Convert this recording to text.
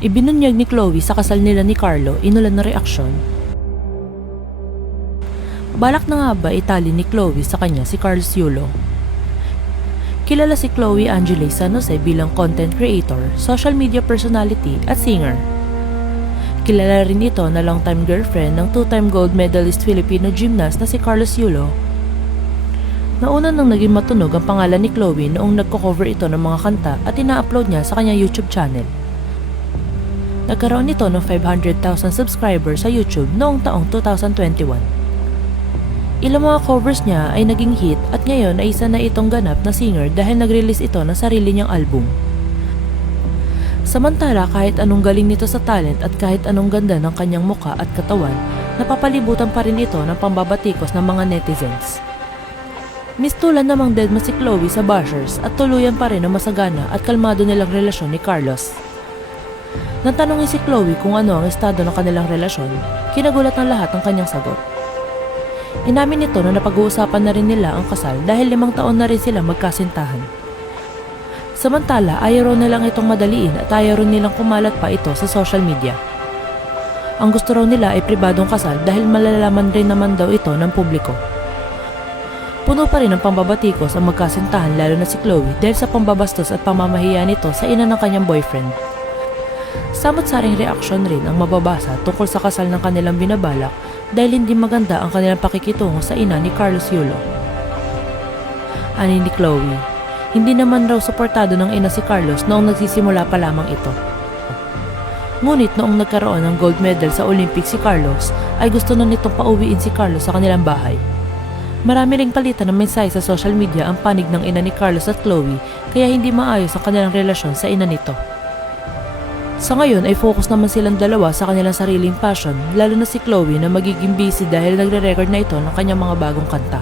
Ibinunyag ni Chloe sa kasal nila ni Carlo, inulan na reaksyon. Balak na nga ba itali ni Chloe sa kanya si Carlos Yulo? Kilala si Chloe Angele San Jose bilang content creator, social media personality at singer. Kilala rin ito na long-time girlfriend ng two-time gold medalist Filipino gymnast na si Carlos Yulo. Nauna nang naging matunog ang pangalan ni Chloe noong nagko-cover ito ng mga kanta at ina-upload niya sa kanyang YouTube channel. Nagkaroon ito ng 500,000 subscribers sa YouTube noong taong 2021. Ilang mga covers niya ay naging hit at ngayon ay isa na itong ganap na singer dahil nag-release ito ng sarili niyang album. Samantala kahit anong galing nito sa talent at kahit anong ganda ng kanyang muka at katawan, napapalibutan pa rin ito ng pambabatikos ng mga netizens. Mistulan namang deadma si Chloe sa bashers at tuluyan pa rin ang masagana at kalmado nilang relasyon ni Carlos. Nang tanongin si Chloe kung ano ang estado ng kanilang relasyon, kinagulat ng lahat ang kanyang sagot. Inamin nito na napag-uusapan na rin nila ang kasal dahil 5 taon na rin sila magkasintahan. Samantala, ayaw raw nilang itong madaliin at ayaw rin nilang kumalat pa ito sa social media. Ang gusto raw nila ay pribadong kasal dahil malalaman rin naman daw ito ng publiko. Puno pa rin ng pambabatikos ang magkasintahan lalo na si Chloe dahil sa pambabastos at pamamahiya nito sa ina ng kanyang boyfriend. Samot-saring reaksyon rin ang mababasa tungkol sa kasal ng kanilang binabalak dahil hindi maganda ang kanilang pakikitungo sa ina ni Carlos Yulo. Ani ni Chloe, hindi naman raw suportado ng ina si Carlos noong nagsisimula pa lamang ito. Ngunit noong nagkaroon ng gold medal sa Olympics si Carlos, ay gusto na nitong pauwiin si Carlos sa kanilang bahay. Marami ring palitan ng mensahe sa social media ang panig ng ina ni Carlos at Chloe kaya hindi maayos ang kanilang relasyon sa ina nito. Sa ngayon ay focus naman silang dalawa sa kanilang sariling passion, lalo na si Chloe na magiging busy dahil nagre-record na ito ng kanyang mga bagong kanta.